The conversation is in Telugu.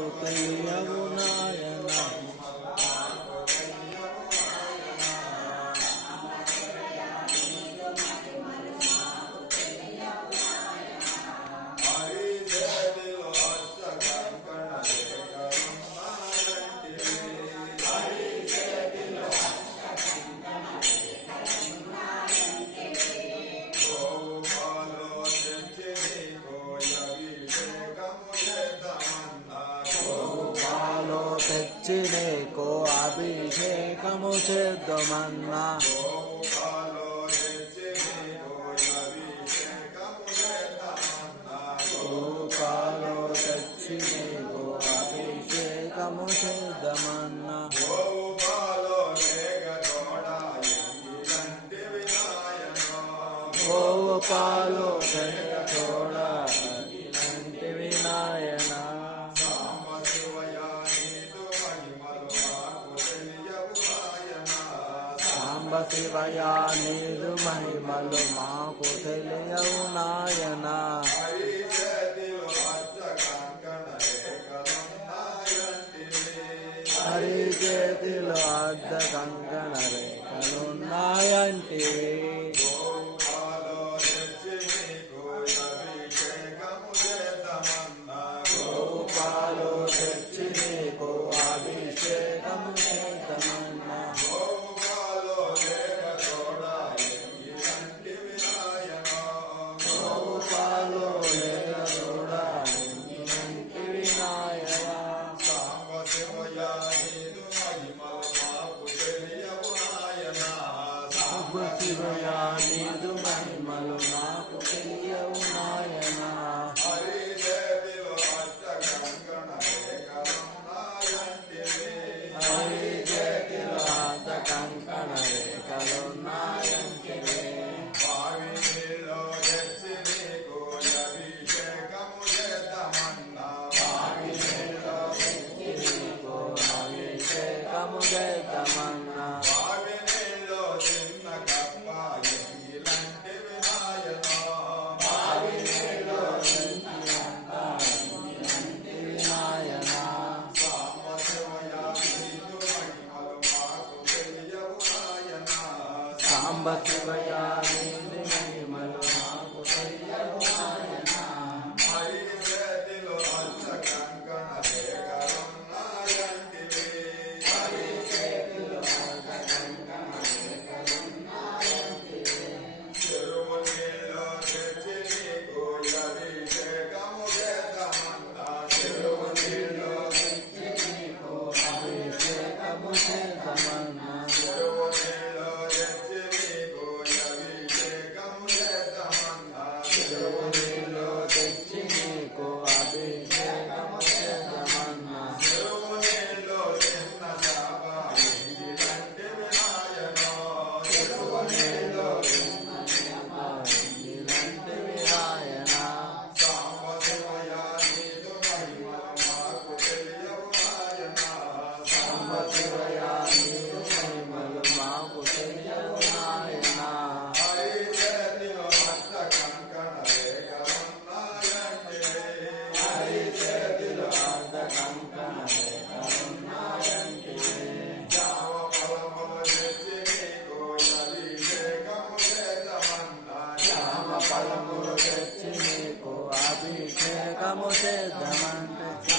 మాకు తెలియవు నాయన. తెచ్చి నీకు అభిషేకము చేద్దామన్నా. రూపాలు తెచ్చి నీకు అభిషేకము చేద్దామన్నా. గోవు పాలు తోడ ఇలాంటివి నాయన. శివయ నీదు మహిమలు మాకు తెలియవు నాయన. హరి చేతిలో అర్ధ కంకణ రేఖలున్నాయంటివి. గోపాలు తెచ్చి నీకు అభిషేకము చేద్దామన్నా. శివయ నీదు మహిమలు నాకు తెలియవు నాయన. హరి చేతిలో అర్ధ కంకణ రేఖలున్నాయంటివి. అభిషేకము చేద్దామన్నా. సాంబ శివయ నీదు మహిమలు మాకు తెలియవు నాయన. హరి చేతిలో అర్ధ కంకణ రేఖలున్నాయంటివి. హరి చేతిలో అర్ధ కంకణ రేఖలున్నాయంటివి. చెరువు నీళ్ళు తెచ్చి నీకు అభిషేకము చేద్దామన్నా. చెరువు నీళ్ళు తెచ్చి నీకు అభిషేకము చేద్దామన్నా. చెరువు నీళ్ళు తెచ్చి నీకు అభిషేకము చేద్దామన్నా. చెరువు నీళ్ళు తెచ్చి నీకు అభిషేకము చేద్దామన్నా. చెరువు నీళ్ళు చిన్న చేప ఎంగిలంటివి నాయన. చెరువు నీళ్ళు చిన్న చేప ఎంగిలంటివి నాయన. సాంబ శివయ నీదు మహిమలు మాకు తెలియవు నాయన. సాంబ శివయ నీదు మహిమలు మాకు తెలియవు నాయన. హరి చేతిలో అర్ధ కంకణ రేఖలున్నాయంటివి. హరి చేతిలో అర్ధ కంకణ రేఖలున్నాయంటివి. జామ ఫలములు తెచ్చి నీకు అభిషేకము చేద్దామన్నా. జామ ఫలములు తెచ్చి నీకు అభిషేకము చేద్దామంటే.